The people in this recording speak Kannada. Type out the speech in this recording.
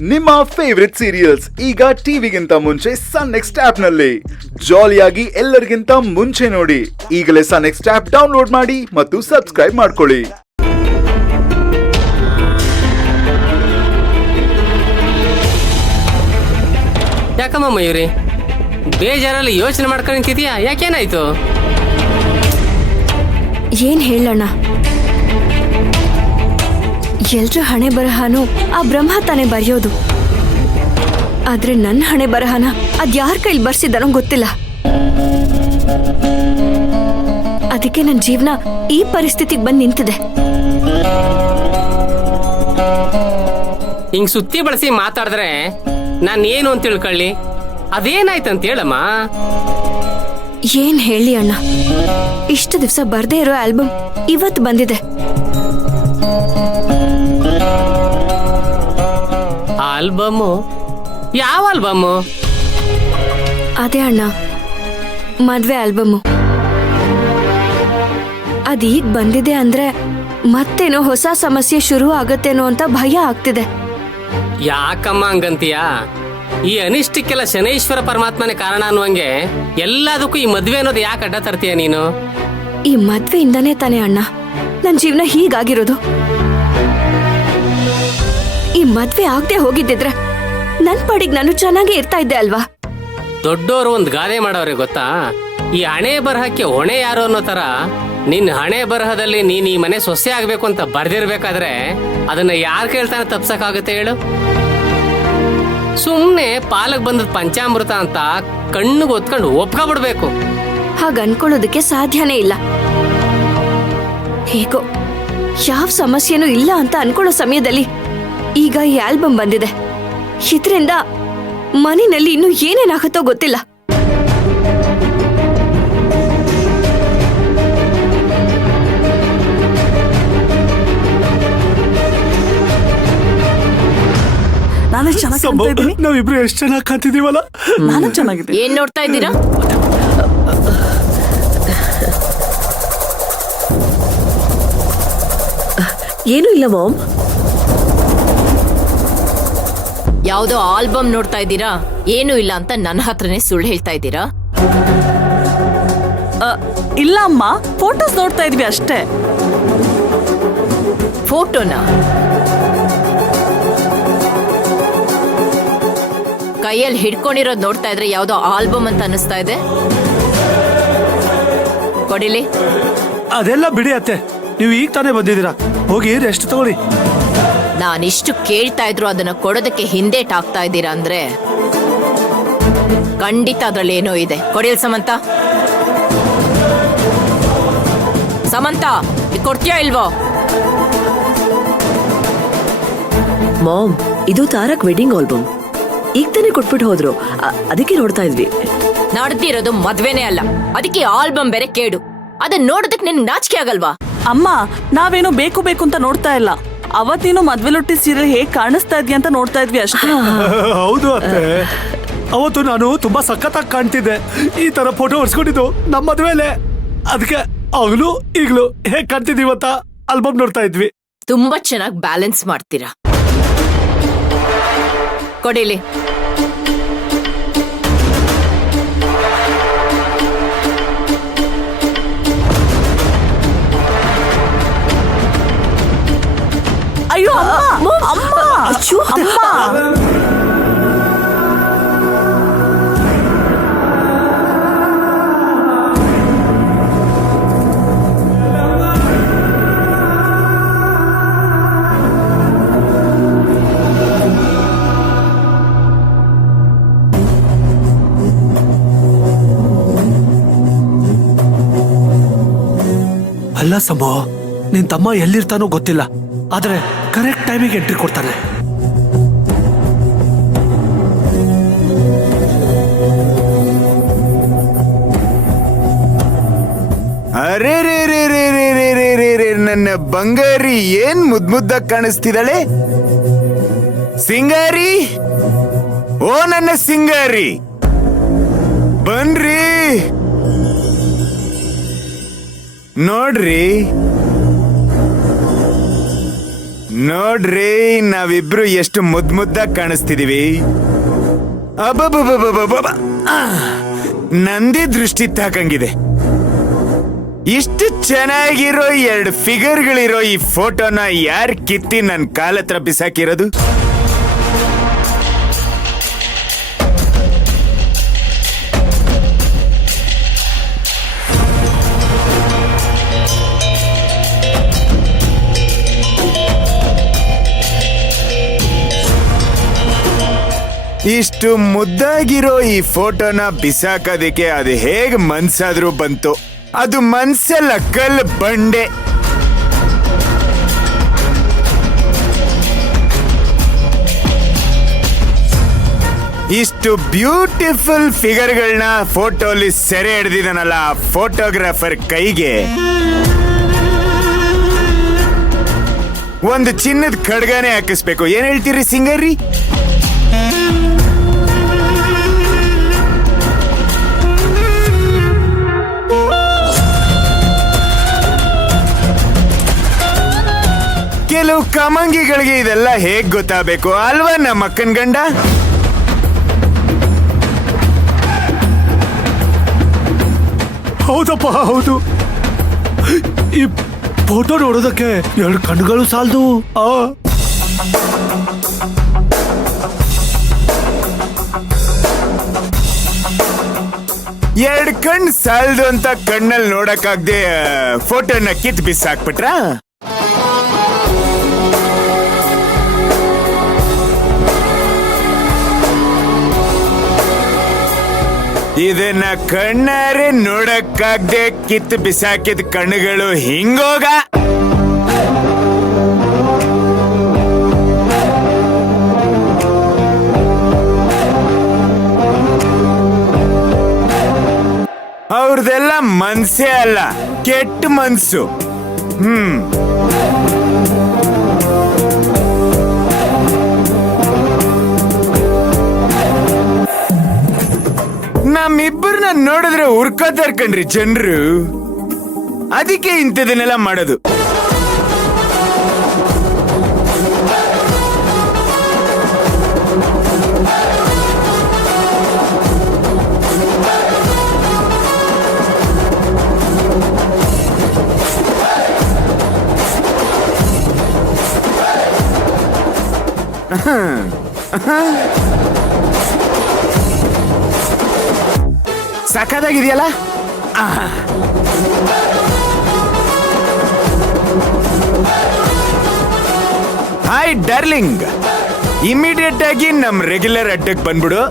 ನಿಮ್ಮ ಫೇವರಿಟ್ ಸೀರಿಯಲ್ಸ್ ಈಗ ಟಿವಿಗಿಂತ ಮುಂಚೆ ಸನ್ ನೆಕ್ಸ್ಟ್ ಆಪ್ ನಲ್ಲಿ ಜಾಲಿಯಾಗಿ ಎಲ್ಲರಿಗಿಂತ ಮುಂಚೆ ನೋಡಿ. ಈಗಲೇ ಸನ್ ನೆಕ್ಸ್ಟ್ ಆಪ್ ಡೌನ್ಲೋಡ್ ಮಾಡಿ ಮತ್ತು ಸಬ್ಸ್ಕ್ರೈಬ್ ಮಾಡ್ಕೊಳ್ಳಿ. ಯಾಕಮ್ಮ ಮಯೂರಿ ಬೇಜಾರಲ್ಲಿ ಯೋಚನೆ ಮಾಡ್ಕೊಂಡು ನಿಂತಿದ್ಯಾ? ಯಾಕೇನಾಯ್ತು? ಏನ್ ಹೇಳೋಣ, ಎಲ್ರ ಹಣೆ ಬರಹನೂ ಆ ಬ್ರಹ್ಮ ತಾನೇ ಬರೆಯೋದು. ಆದ್ರೆ ನನ್ನ ಹಣೆ ಬರಹನ ಅದ್ಯಾರ ಕೈಲಿ ಬರ್ಸಿದ್ದಾನೋ ಗೊತ್ತಿಲ್ಲ. ಅದಕ್ಕೆ ನನ್ನ ಜೀವನ ಈ ಪರಿಸ್ಥಿತಿಗೆ ಬಂದು ನಿಂತಿದೆ. ಹಿಂಗ್ ಸುತ್ತಿ ಬಳಸಿ ಮಾತಾಡಿದ್ರೆ ನಾನು ಏನು ಅಂತ ತಿಳ್ಕೊಳ್ಳಿ. ಅದೇನಾಯ್ತಂತ ಹೇಳಮ್ಮ. ಏನ್ ಹೇಳಿ ಅಣ್ಣ, ಇಷ್ಟು ದಿವಸ ಬರ್ದೇ ಇರೋ ಆಲ್ಬಮ್ ಇವತ್ತು ಬಂದಿದೆ. ಆಲ್ಬಮ್ಮು? ಯಾವ ಆಲ್ಬಮ್ಮು? ಅದೇ ಅಣ್ಣ, ಮದ್ವೆ ಆಲ್ಬಮ್ಮು. ಅದೀಗ ಬಂದಿದೆ ಅಂದ್ರೆ ಮತ್ತೇನೋ ಹೊಸ ಸಮಸ್ಯೆ ಶುರು ಆಗತ್ತೇನೋ ಅಂತ ಭಯ ಆಗ್ತಿದೆ. ಯಾಕಮ್ಮ ಹಂಗಂತೀಯ? ಈ ಅನಿಷ್ಟಕ್ಕೆಲ್ಲ ಶನೇಶ್ವರ ಪರಮಾತ್ಮನೇ ಕಾರಣ ಅನ್ನುವಂಗೆ ಎಲ್ಲದಕ್ಕೂ ಈ ಮದ್ವೆ ಅನ್ನೋದು ಯಾಕೆ ಅಡ್ಡ ತರ್ತೀಯ ನೀನು? ಈ ಮದ್ವೆಯಿಂದಾನೇ ತಾನೇ ಅಣ್ಣ ನನ್ ಜೀವನ ಹೀಗಾಗಿರೋದು. ಈ ಮದ್ವೆ ಆಗದೆ ಹೋಗಿದ್ದಿದ್ರೆ ನನ್ ಪಾಡಿಗೆ ನಾನು ಚೆನ್ನಾಗೇ ಇರ್ತಾ ಇದ್ದೆ ಅಲ್ವಾ? ದೊಡ್ಡೋರು ಒಂದ್ ಗಾದೆ ಮಾಡೋರೆ ಗೊತ್ತಾ, ಈ ಹಣೆ ಬರಹಕ್ಕೆ ಹೊಣೆ ಯಾರು ಅನ್ನೋ ತರ ನಿನ್ ಹಣೆ ಬರಹದಲ್ಲಿ ನೀನ್ ಈ ಮನೆ ಸೊಸೆ ಆಗ್ಬೇಕು ಅಂತ ಬರ್ದಿರ್ಬೇಕಾದ್ರೆ ಅದನ್ನ ಯಾರು ಕೇಳ್ತಾನೆ ತಪ್ಸಕ್ಕಾಗುತ್ತೆ ಹೇಳು? ಸುಮ್ನೆ ಪಾಲಕ್ ಬಂದದ್ ಪಂಚಾಮೃತ ಅಂತ ಕಣ್ಣಿಗೆ ಒತ್ಕೊಂಡು ಒಪ್ಕೊಬಿಡ್ಬೇಕು. ಹಾಗ ಅನ್ಕೊಳ್ಳೋದಕ್ಕೆ ಸಾಧ್ಯನೇ ಇಲ್ಲ. ಹೇಗೋ ಯಾವ ಸಮಸ್ಯೆನೂ ಇಲ್ಲ ಅಂತ ಅನ್ಕೊಳ್ಳೋ ಸಮಯದಲ್ಲಿ ಈಗ ಈ ಆಲ್ಬಮ್ ಬಂದಿದೆ. ಇದ್ರಿಂದ ಮನೆಯಲ್ಲಿ ಇನ್ನು ಏನೇನಾಗತ್ತೋ ಗೊತ್ತಿಲ್ಲ. ನಾನು ಚೆನ್ನಾಗಿ ನಾವಿಬ್ರು ಎಷ್ಟು ಚೆನ್ನಾಗಿ ಕಾಣ್ತಿದೀವಲ್ಲ. ನಾನು ಚೆನ್ನಾಗಿದೆ. ಏನ್ ನೋಡ್ತಾ ಇದ್ದೀರಾ? ಏನು ಇಲ್ಲ ಮಾಮ್. ಯಾವ್ದೋ ಆಲ್ಬಮ್ ನೋಡ್ತಾ ಇದ್ದೀರಾ? ಏನು ಇಲ್ಲ ಅಂತ ನನ್ನ ಹತ್ರನೇ ಸುಳ್ಳು ಹೇಳ್ತಾ ಇದ್ದೀರಾ? ಇಲ್ಲ ಅಮ್ಮ, ಫೋಟೋಸ್ ನೋಡ್ತಾ ಇದ್ವಿ ಅಷ್ಟೇ. ಫೋಟೋನಾ? ಕೈಯಲ್ಲಿ ಹಿಡ್ಕೊಂಡಿರೋದ್ ನೋಡ್ತಾ ಇದ್ರೆ ಯಾವ್ದೋ ಆಲ್ಬಮ್ ಅಂತ ಅನಿಸ್ತಾ ಇದೆ. ಕೊಡಿಲಿ. ಅದೆಲ್ಲ ಬಿಡಿ ಅತ್ತೆ, ನೀವು ಈಗ ತಾನೇ ಬಂದಿದ್ದೀರಾ, ಹೋಗಿ ರೆಸ್ಟ್ ತಗೊಳ್ಳಿ. ನಾನಿಷ್ಟು ಕೇಳ್ತಾ ಇದ್ರು ಅದನ್ನ ಕೊಡೋದಕ್ಕೆ ಹಿಂದೇಟಾಗ್ತಾ ಇದ್ದೀರಾ ಅಂದ್ರೆ ಖಂಡಿತ ಅದ್ರಲ್ಲಿ ಏನೋ ಇದೆ. ಕೊಡಿಲ್ ಸಮಂತ. ಸಮಂತ, ಕೊಡ್ತೀಯಾ ಇಲ್ವೋ? ಮಾಮ್, ಇದು ತಾರಕ್ ವೆಡ್ಡಿಂಗ್ ಆಲ್ಬಮ್. ಈಗ ತಾನೇ ಕೊಟ್ಬಿಟ್ಟು ಹೋದ್ರು, ಅದಕ್ಕೆ ನೋಡ್ತಾ ಇದ್ವಿ. ನಡೆದಿರೋದು ಮದ್ವೆನೇ ಅಲ್ಲ, ಅದಕ್ಕೆ ಆಲ್ಬಮ್ ಬೇರೆ ಕೇಡು. ಅದನ್ನ ನೋಡೋದಕ್ಕೆ ನಿನ್ಗೆ ನಾಚಿಕೆ ಆಗಲ್ವಾ? ಅಮ್ಮ, ನಾವೇನೋ ಬೇಕು ಬೇಕು ಅಂತ ನೋಡ್ತಾ ಇಲ್ಲ. ಅವತ್ತೇನು ಮದ್ವೆಲೊಟ್ಟಿ ಸೀರಿಯಲ್ ಹೇಗ್ ಕಾಣಿಸ್ತಾ ಇದ್ವಿ ಅಂತ ನೋಡ್ತಾ ಇದ್ವಿ ಅಷ್ಟೇ. ಹೌದು ಅತ್ತೆ, ಅವತ್ತು ನಾನು ತುಂಬಾ ಸಖತ್ತಾಗಿ ಕಾಣ್ತಿದ್ದೆ. ಈ ತರ ಫೋಟೋ ಹೊಡ್ಸ್ಕೊಂಡಿದ್ದು ನಮ್ಮ ಮದ್ವೆಲೆ. ಅದಕ್ಕೆ ಆಗ್ಲೂ ಈಗ್ಲೂ ಹೇಗ್ ಕಾಣ್ತಿದೀವತ್ತ ಆಲ್ಬಮ್ ನೋಡ್ತಾ ಇದ್ವಿ. ತುಂಬಾ ಚೆನ್ನಾಗಿ ಬ್ಯಾಲೆನ್ಸ್ ಮಾಡ್ತೀರಾ. ಕೊಡಿಲಿ. ಅಯ್ಯೋ ಅಮ್ಮ, ಅಮ್ಮ, ಅಯ್ಯೋ ಅಮ್ಮ. ಅಲ್ಲ ಸಮೋ, ನಿನ್ ತಮ್ಮ ಎಲ್ಲಿರ್ತಾನೋ ಗೊತ್ತಿಲ್ಲ, ಆದ್ರೆ ಕರೆಕ್ಟ್ ಟೈಮಿಗೆ ಎಂಟ್ರಿ ಕೊಡ್ತಾನೆ. ಅರೆ ರೇ ರೇ ರೇ ರೇ ರೇ ರೇ ರೇ ರೇ ನನ್ನ ಬಂಗಾರಿ ಏನ್ ಮುದ್ದಾಗಿ ಕಾಣಿಸ್ತಿದ್ದಾಳೆ. ಸಿಂಗಾರಿ, ಓ ನನ್ನ ಸಿಂಗಾರಿ, ಬನ್ರಿ ನೋಡ್ರಿ. ನೋಡ್ರಿ ನಾವಿಬ್ರು ಎಷ್ಟು ಮುದ್ದಾಗಿ ಕಾಣಿಸ್ತಿದೀವಿ. ಅಬ್ಬಬ್ಬಬ್ಬಬ್ಬಬ್ಬ. ನಂದೇ ದೃಷ್ಟಿ ತಾಕಂಗಿದೆ. ಇಷ್ಟು ಚೆನ್ನಾಗಿರೋ 2 ಫಿಗರ್ಗಳಿರೋ ಈ ಫೋಟೋನ ಯಾರ್ ಕಿತ್ತಿ ನನ್ ಕಾಲತ್ರ ಬಿಸಾಕಿರೋದು? ಇಷ್ಟು ಮುದ್ದಾಗಿರೋ ಈ ಫೋಟೋನ ಬಿಸಾಕೋದಿಕ್ಕೆ ಅದು ಹೇಗ್ ಮನ್ಸಾದ್ರೂ ಬಂತು. ಅದು ಮನ್ಸಲ್ಲ, ಕಲ್ ಬಂಡೆ. ಇಷ್ಟು ಬ್ಯೂಟಿಫುಲ್ ಫಿಗರ್ಗಳನ್ನ ಫೋಟೋಲಿ ಸೆರೆ ಹಿಡ್ದಿದ್ದಾನಲ್ಲ ಫೋಟೋಗ್ರಾಫರ್ ಕೈಗೆ ಒಂದು ಚಿನ್ನದ ಖಡ್ಗನೇ ಹಾಕಿಸ್ಬೇಕು. ಏನ್ ಹೇಳ್ತೀರಿ ಸಿಂಗರ್ರಿ? ಕೆಲವು ಕಮಂಗಿಗಳಿಗೆ ಇದೆಲ್ಲ ಹೇಗ್ ಗೊತ್ತಾಗಬೇಕು ಅಲ್ವಾ ನಮ್ಮ ಅಕ್ಕನ್ ಗಂಡ? ಹೌದಪ್ಪ, ಹೌದು. ಈ ಫೋಟೋ ನೋಡೋದಕ್ಕೆ 2 ಕಣ್ಣುಗಳು ಸಾಲದು. ಎರಡು ಕಣ್ ಸಾಲದು ಅಂತ ಕಣ್ಣಲ್ಲಿ ನೋಡಕ್ಕಾಗ್ದೆ ಫೋಟೋನ ಕಿತ್ ಬಿಸಾಕ್ಬಿಟ್ರಾ? ಇದನ್ನ ಕಣ್ಣಾರೆ ನೋಡಕ್ಕಾಗ್ದೆ ಕಿತ್ತು ಬಿಸಾಕಿದ ಕಣ್ಣುಗಳು ಹಿಂಗೋಗ. ಅವ್ರದೆಲ್ಲ ಮನ್ಸೇ ಅಲ್ಲ, ಕೆಟ್ಟ ಮನ್ಸು. ನಮ್ಮಿಬ್ಬರನ್ನ ನೋಡಿದ್ರೆ ಉರ್ಕೋತಾರ ಕಣ್ರಿ ಜನರು. ಅದಕ್ಕೆ ಇಂಥದನ್ನೆಲ್ಲ ಮಾಡೋದು. ಸಖತ್ತಾಗಿದೆಯಲ್ಲ? ಹಾಯ್ ಡಾರ್ಲಿಂಗ್, ಇಮಿಡಿಯೇಟ್ ಆಗಿ ನಮ್ ರೆಗ್ಯುಲರ್ ಅಡ್ಡಕ್ಕೆ ಬಂದ್ಬಿಡು.